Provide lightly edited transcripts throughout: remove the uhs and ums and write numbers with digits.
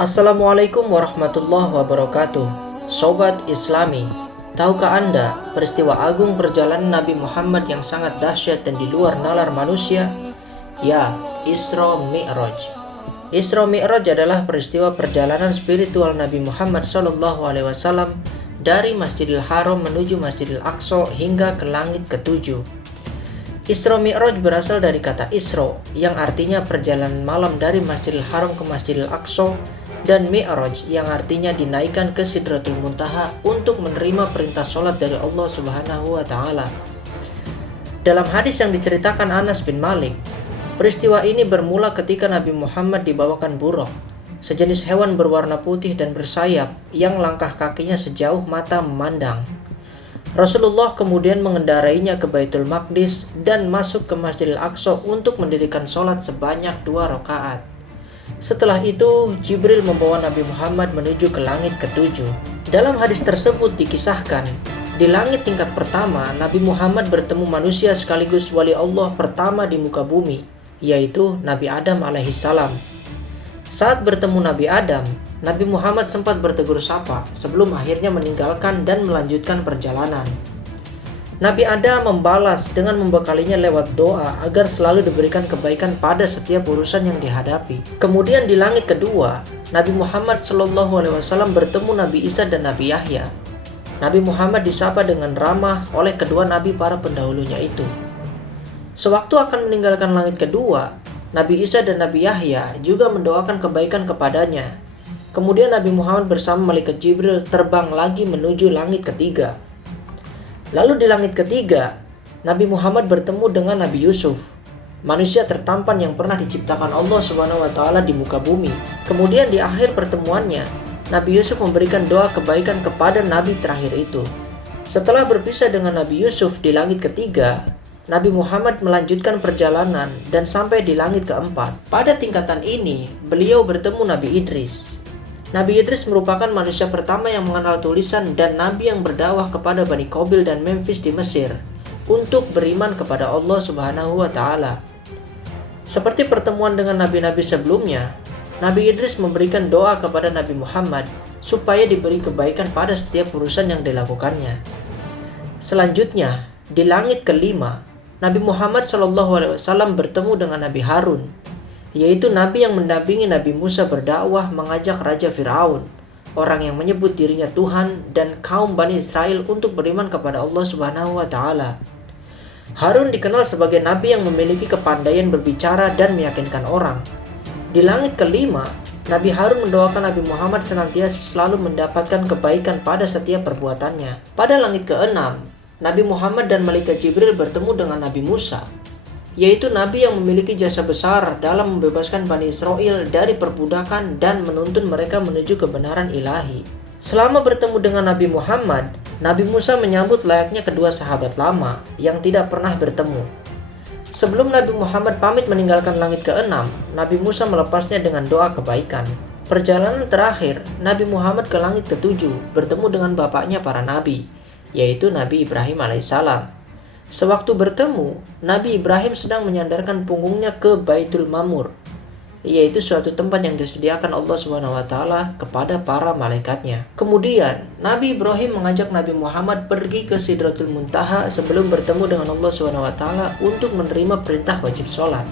Assalamualaikum warahmatullahi wabarakatuh. Sobat Islami, tahukah Anda peristiwa agung perjalanan Nabi Muhammad yang sangat dahsyat dan di luar nalar manusia? Ya, Isra Mi'raj. Isra Mi'raj adalah peristiwa perjalanan spiritual Nabi Muhammad SAW dari Masjidil Haram menuju Masjidil Aqsa hingga ke langit ketujuh. Isra Mi'raj berasal dari kata Isra yang artinya perjalanan malam dari Masjidil Haram ke Masjidil Aqsa, dan Mi'raj yang artinya dinaikkan ke Sidratul Muntaha untuk menerima perintah sholat dari Allah Subhanahu wa Ta'ala. Dalam hadis yang diceritakan Anas bin Malik, peristiwa ini bermula ketika Nabi Muhammad dibawakan buraq, sejenis hewan berwarna putih dan bersayap yang langkah kakinya sejauh mata memandang. Rasulullah kemudian mengendarainya ke Baitul Maqdis dan masuk ke Masjidil Aqsa untuk mendirikan sholat sebanyak 2 rakaat. Setelah itu, Jibril membawa Nabi Muhammad menuju ke langit ketujuh. Dalam hadis tersebut dikisahkan, di langit tingkat pertama, Nabi Muhammad bertemu manusia sekaligus wali Allah pertama di muka bumi, yaitu Nabi Adam alaihissalam. Saat bertemu Nabi Adam, Nabi Muhammad sempat bertegur sapa sebelum akhirnya meninggalkan dan melanjutkan perjalanan. Nabi Adam membalas dengan membekalinya lewat doa agar selalu diberikan kebaikan pada setiap urusan yang dihadapi. Kemudian di langit kedua, Nabi Muhammad SAW bertemu Nabi Isa dan Nabi Yahya. Nabi Muhammad disapa dengan ramah oleh kedua nabi para pendahulunya itu. Sewaktu akan meninggalkan langit kedua, Nabi Isa dan Nabi Yahya juga mendoakan kebaikan kepadanya. Kemudian Nabi Muhammad bersama malaikat Jibril terbang lagi menuju langit ketiga. Lalu di langit ketiga, Nabi Muhammad bertemu dengan Nabi Yusuf, manusia tertampan yang pernah diciptakan Allah SWT di muka bumi. Kemudian di akhir pertemuannya, Nabi Yusuf memberikan doa kebaikan kepada Nabi terakhir itu. Setelah berpisah dengan Nabi Yusuf di langit ketiga, Nabi Muhammad melanjutkan perjalanan dan sampai di langit keempat. Pada tingkatan ini, beliau bertemu Nabi Idris. Nabi Idris merupakan manusia pertama yang mengenal tulisan dan nabi yang berdakwah kepada Bani Qabil dan Memphis di Mesir untuk beriman kepada Allah Subhanahu wa Ta'ala. Seperti pertemuan dengan nabi-nabi sebelumnya, Nabi Idris memberikan doa kepada Nabi Muhammad supaya diberi kebaikan pada setiap urusan yang dilakukannya. Selanjutnya, di langit kelima, Nabi Muhammad SAW bertemu dengan Nabi Harun, yaitu nabi yang mendampingi Nabi Musa berdakwah mengajak Raja Fir'aun, orang yang menyebut dirinya Tuhan, dan kaum Bani Israel untuk beriman kepada Allah Subhanahu wa Ta'ala. Harun dikenal sebagai nabi yang memiliki kepandaian berbicara dan meyakinkan orang. Di langit kelima, Nabi Harun mendoakan Nabi Muhammad senantiasa selalu mendapatkan kebaikan pada setiap perbuatannya. Pada langit keenam, Nabi Muhammad dan malaikat Jibril bertemu dengan Nabi Musa, yaitu nabi yang memiliki jasa besar dalam membebaskan Bani Israel dari perbudakan dan menuntun mereka menuju kebenaran ilahi. Selama bertemu dengan Nabi Muhammad, Nabi Musa menyambut layaknya kedua sahabat lama yang tidak pernah bertemu. Sebelum Nabi Muhammad pamit meninggalkan langit keenam, Nabi Musa melepasnya dengan doa kebaikan. Perjalanan terakhir, Nabi Muhammad ke langit ketujuh bertemu dengan bapaknya para nabi, yaitu Nabi Ibrahim alaihissalam. Sewaktu bertemu, Nabi Ibrahim sedang menyandarkan punggungnya ke Baitul Mamur, yaitu suatu tempat yang disediakan Allah SWT kepada para malaikatnya. Kemudian, Nabi Ibrahim mengajak Nabi Muhammad pergi ke Sidratul Muntaha sebelum bertemu dengan Allah SWT untuk menerima perintah wajib sholat.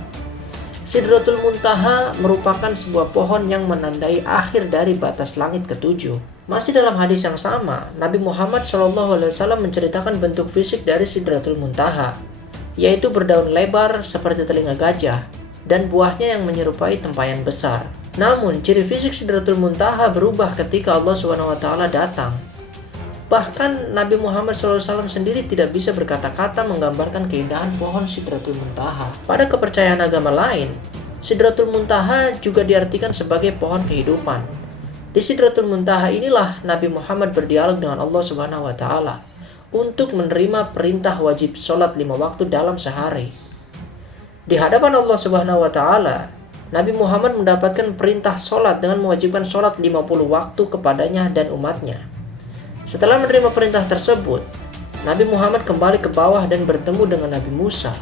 Sidratul Muntaha merupakan sebuah pohon yang menandai akhir dari batas langit ketujuh. Masih dalam hadis yang sama, Nabi Muhammad SAW menceritakan bentuk fisik dari Sidratul Muntaha, yaitu berdaun lebar seperti telinga gajah, dan buahnya yang menyerupai tempayan besar. Namun, ciri fisik Sidratul Muntaha berubah ketika Allah SWT datang. Bahkan, Nabi Muhammad SAW sendiri tidak bisa berkata-kata menggambarkan keindahan pohon Sidratul Muntaha. Pada kepercayaan agama lain, Sidratul Muntaha juga diartikan sebagai pohon kehidupan. Di Sidratul Muntaha inilah Nabi Muhammad berdialog dengan Allah Subhanahu wa Ta'ala untuk menerima perintah wajib sholat 5 waktu dalam sehari. Di hadapan Allah Subhanahu wa Ta'ala, Nabi Muhammad mendapatkan perintah sholat dengan mewajibkan sholat 50 waktu kepadanya dan umatnya. Setelah menerima perintah tersebut, Nabi Muhammad kembali ke bawah dan bertemu dengan Nabi Musa.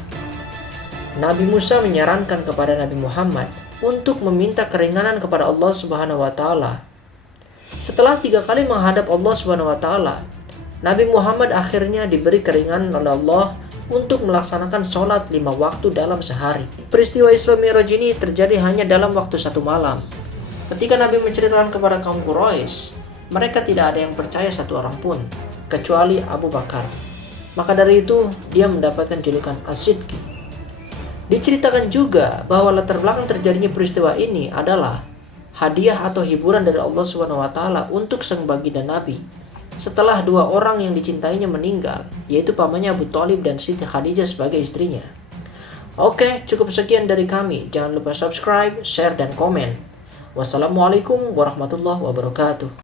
Nabi Musa menyarankan kepada Nabi Muhammad untuk meminta keringanan kepada Allah Subhanahu wa taala. Setelah 3 kali menghadap Allah Subhanahu wa taala, Nabi Muhammad akhirnya diberi keringanan oleh Allah untuk melaksanakan sholat 5 waktu dalam sehari. Peristiwa Isra Mi'raj ini terjadi hanya dalam waktu 1 malam. Ketika Nabi menceritakan kepada kaum Quraisy, mereka tidak ada yang percaya satu orang pun, kecuali Abu Bakar. Maka dari itu, dia mendapatkan julukan As-Siddiq. Diceritakan juga bahwa latar belakang terjadinya peristiwa ini adalah hadiah atau hiburan dari Allah Subhanahu wa taala untuk sang baginda Nabi. Setelah 2 orang yang dicintainya meninggal, yaitu pamannya Abu Thalib dan Siti Khadijah sebagai istrinya. Oke, cukup sekian dari kami. Jangan lupa subscribe, share, dan komen. Wassalamualaikum warahmatullahi wabarakatuh.